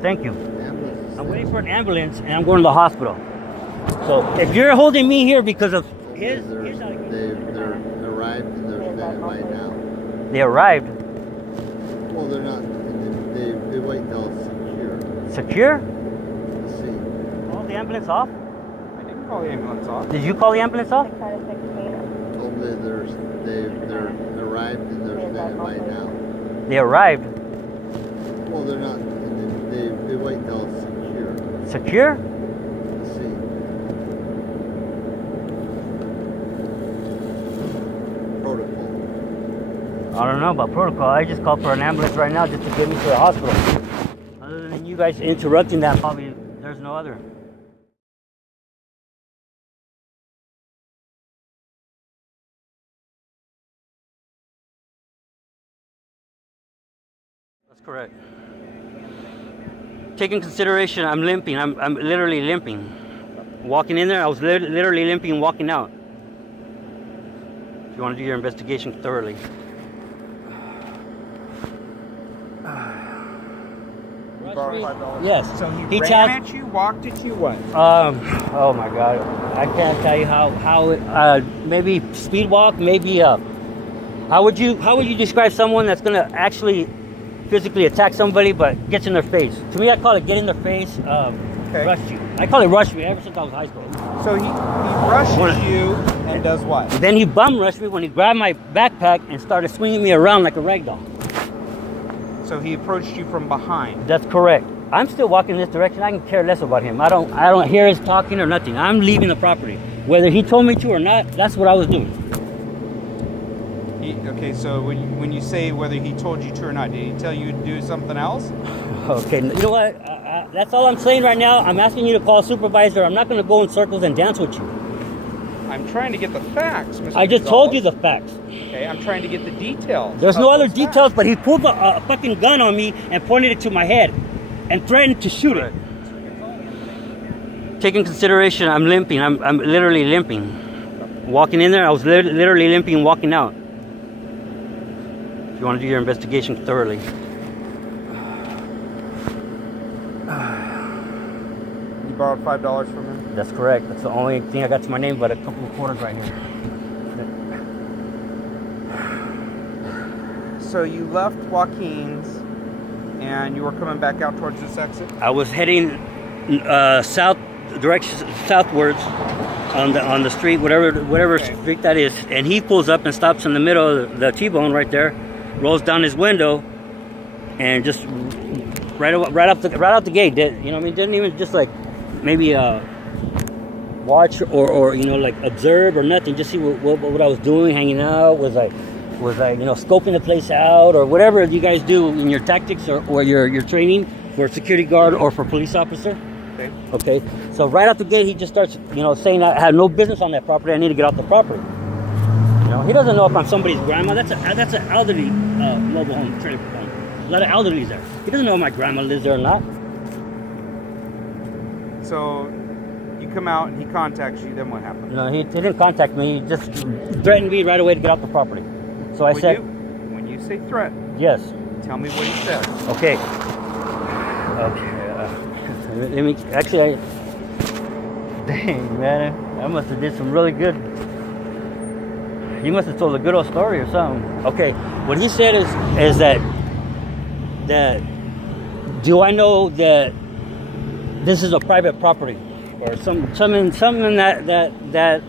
Thank you. I'm waiting for an ambulance and I'm going to the hospital. So if you're holding me here because of his they're arrived and they're standing by now. They arrived? Well, they're not. They wait until it's secure. Secure? Let's see. Call the ambulance off? I didn't call the ambulance off. Did you call the ambulance off? Told me they're arrived and they're standing by now. They arrived? Well, they're not. They wait until it's secure. Secure? Let's see. Protocol. I don't know about protocol. I just called for an ambulance right now just to get me to the hospital. Other than you guys interrupting that, probably there's no other. That's correct. Take in consideration, I'm limping. I'm literally limping. Walking in there, I was literally limping walking out. If you want to do your investigation thoroughly. You borrowed $5? Yes. So he ran at you, walked at you, what? Oh my God. I can't tell you how maybe speed walk, maybe how would you describe someone that's gonna actually physically attack somebody but gets in their face? To me, I call it get in their face, rush you. I call it rush me ever since I was high school. So he rushes you and does what? Then he bum rushed me when he grabbed my backpack and started swinging me around like a rag doll. So he approached you from behind. That's correct. I'm still walking this direction. I can care less about him. I don't hear his talking or nothing. I'm leaving the property. Whether he told me to or not, that's what I was doing. Okay, so when you say whether he told you to or not, did he tell you to do something else? Okay, you know what? That's all I'm saying right now. I'm asking you to call a supervisor. I'm not going to go in circles and dance with you. I'm trying to get the facts, Mr. I just told you the facts. Okay, I'm trying to get the details. There's no other details, but he pulled a fucking gun on me and pointed it to my head and threatened to shoot it. Take in consideration, I'm limping. I'm literally limping. Walking in there, I was literally limping walking out. If you want to do your investigation thoroughly. You borrowed $5 from him? That's correct. That's the only thing I got to my name, but a couple of quarters right here. So you left Joaquin's and you were coming back out towards this exit? I was heading southwards on the street, whatever street that is, and he pulls up and stops in the middle of the T-bone right there, rolls down his window, and just right out the gate. You know what I mean? Didn't even just like maybe watch or you know, like observe or nothing. Just see what I was doing, hanging out. Was I you know, scoping the place out or whatever you guys do in your tactics or your training for a security guard or for police officer. Okay. So right out the gate, he just starts, you know, saying I have no business on that property. I need to get off the property. You know, he doesn't know if I'm somebody's grandma. That's an elderly mobile home trailer home. A lot of elderlies there. He doesn't know if my grandma lives there or not. So you come out and he contacts you. Then what happens? No, he didn't contact me. He just threatened me right away to get off the property. So I said, when you say threat, yes. Tell me what he said. Okay. Let me actually. Dang, man, I must have did some really good. He must have told a good old story or something. Okay, what he said is that do I know that this is a private property or something that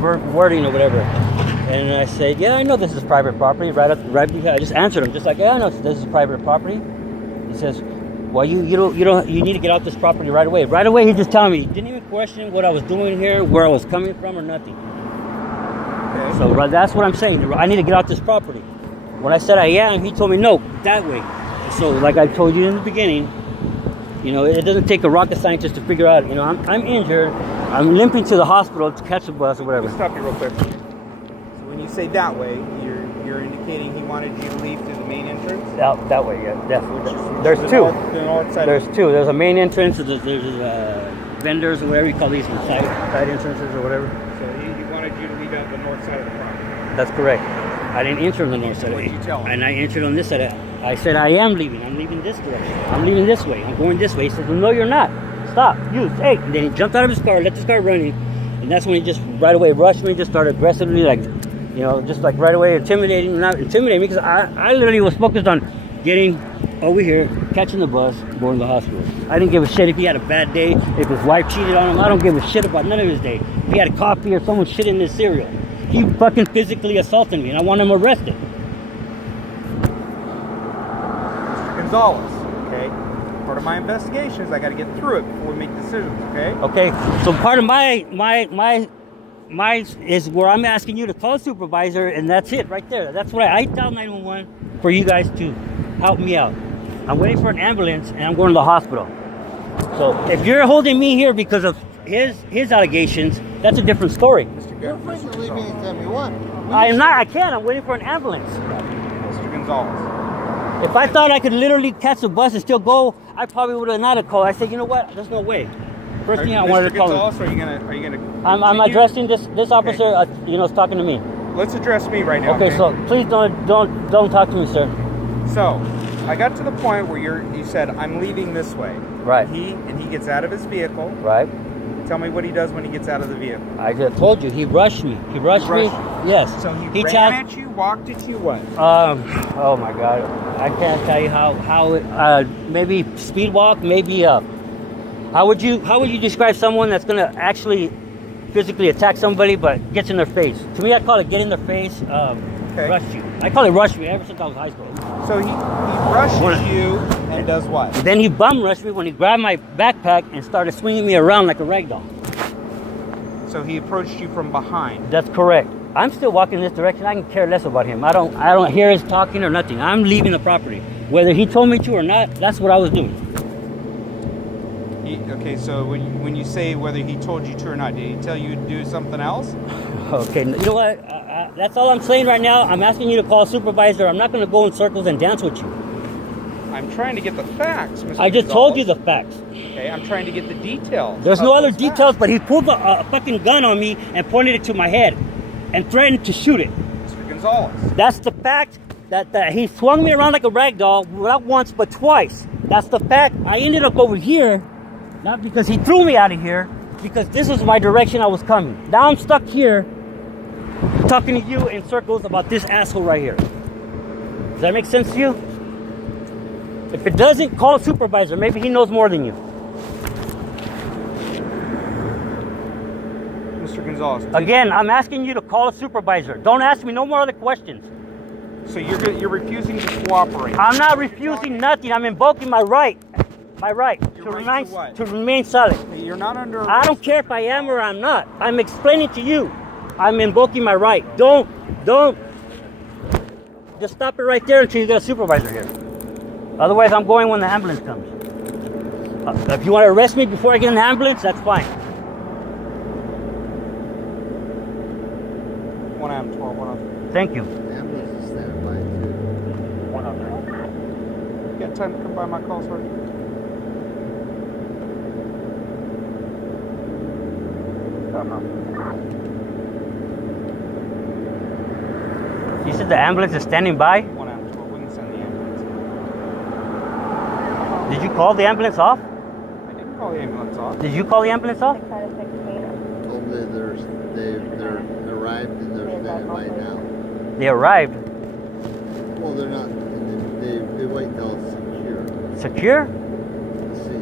wording or whatever. And I said, yeah, I know this is private property. Right because I just answered him, just like, yeah, I know this is private property. He says, well, you need to get out this property right away. Right away, he just telling me. He didn't even question what I was doing here, where I was coming from, or nothing. Okay. So that's what I'm saying. I need to get out this property. When I said I am, he told me no, that way. So like I told you in the beginning, you know, it doesn't take a rocket scientist to figure out. You know, I'm injured. I'm limping to the hospital to catch a bus or whatever. Stop you real quick. So when you say that way, you're indicating he wanted you to leave through the main entrance? That way, yeah, definitely. There's two. The north side. There's two. There's a main entrance. There's vendors or whatever you call these, side entrances or whatever. So he wanted you to leave out the north side of the property. That's correct. I didn't enter on the north side. What did you tell him? And I entered on this side. I said, I am leaving. I'm leaving this direction. I'm leaving this way. I'm going this way. He said, well, no, you're not. Stop. You, hey. And then he jumped out of his car, let the car running. And that's when he just right away rushed me, just started aggressively, like, you know, just like right away intimidating, not intimidating me, because I literally was focused on getting over here, catching the bus, going to the hospital. I didn't give a shit if he had a bad day, if his wife cheated on him. I don't give a shit about none of his day. If he had a coffee or someone shit in his cereal. He fucking physically assaulted me, and I want him arrested. Mr. Gonzalez, okay? Part of my investigation is I got to get through it before we make decisions, okay? Okay, so part of my is where I'm asking you to call a supervisor, and that's it right there. That's what I dialed 911 for you guys to help me out. I'm waiting for an ambulance, and I'm going to the hospital. So if you're holding me here because of his allegations, that's a different story. You're free to leave me anytime you want. I'm not. I can't. I'm waiting for an ambulance. Mr. Gonzalez. If I thought I could literally catch the bus and still go, I probably would have not called. I said, you know what? There's no way. First thing I wanted to call him. Mr. Gonzalez, are you gonna? I'm addressing this officer. Okay. You know, is talking to me. Let's address me right now. Okay, so please don't talk to me, sir. So, I got to the point where you said I'm leaving this way. Right. He gets out of his vehicle. Right. Tell me what he does when he gets out of the vehicle. I just told you, he rushed me. He rushed me. Yes. So he ran at you, walked at you, what? Oh my God, I can't tell you how it, maybe speed walk, maybe how would you describe someone that's gonna actually physically attack somebody but gets in their face? To me, I call it get in their face, rush you. I call it rush me ever since I was in high school. So he rushes you and does what? Then he bum rushed me when he grabbed my backpack and started swinging me around like a rag doll. So he approached you from behind. That's correct. I'm still walking this direction. I can care less about him. I don't hear his talking or nothing. I'm leaving the property. Whether he told me to or not, that's what I was doing. Okay, so when you say whether he told you to or not, did he tell you to do something else? Okay, you know what? That's all I'm saying right now. I'm asking you to call a supervisor. I'm not going to go in circles and dance with you. I'm trying to get the facts, Mr. I just Gonzalez. told you the facts. Okay, I'm trying to get the details. There's no other those details, facts. but he pulled a fucking gun on me and pointed it to my head and threatened to shoot it. Mr. Gonzalez. That's the fact. That he swung me around like a rag doll, not once but twice. That's the fact. I ended up over here, not because he threw me out of here, because this is my direction I was coming. Now I'm stuck here, talking to you in circles about this asshole right here. Does that make sense to you? If it doesn't, call a supervisor. Maybe he knows more than you. Mr. Gonzalez. Again, I'm asking you to call a supervisor. Don't ask me no more other questions. So you're refusing to cooperate. I'm not refusing nothing. I'm invoking my right. My right to remain silent. You're not under arrest. I don't care if I am or I'm not. I'm explaining to you. I'm invoking my right. Don't. Just stop it right there until you get a supervisor here. Otherwise, I'm going when the ambulance comes. If you want to arrest me before I get an ambulance, that's fine. 1 AM 12, 103. Thank you. Ambulance is standing by too. 103. You got time to come by my call, sir? You said the ambulance is standing by? 1 AM 12. We can send the ambulance. Did you call the ambulance off? I didn't call the ambulance off. Did you call the ambulance off? Told me they're arrived and they're standing by now. They arrived. Well, they're not. They wait till it's secure. Secure? Let's see.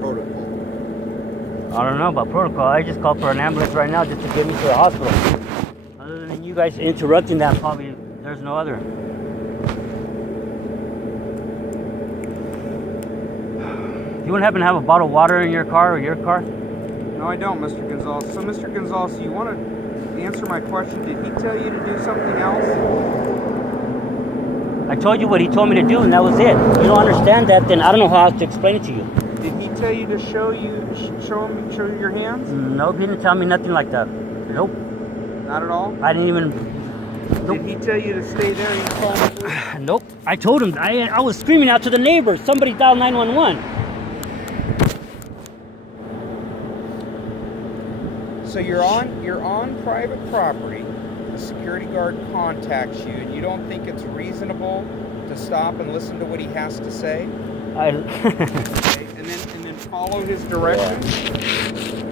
Protocol. I don't know about protocol. I just called for an ambulance right now just to get me to the hospital. Other than you guys interrupting that, probably there's no other. You wouldn't happen to have a bottle of water in your car or your car? No, I don't, Mr. Gonzalez. So, Mr. Gonzalez, you want to answer my question? Did he tell you to do something else? I told you what he told me to do, and that was it. If you don't understand that, then I don't know how to explain it to you. Did he tell you to show you your hands? Nope, he didn't tell me nothing like that. Nope. Not at all? I didn't even... Nope. Did he tell you to stay there and call the police? Nope. I told him. I was screaming out to the neighbors. Somebody dial 911. So you're on private property. The security guard contacts you, and you don't think it's reasonable to stop and listen to what he has to say? I Okay, and then follow his directions?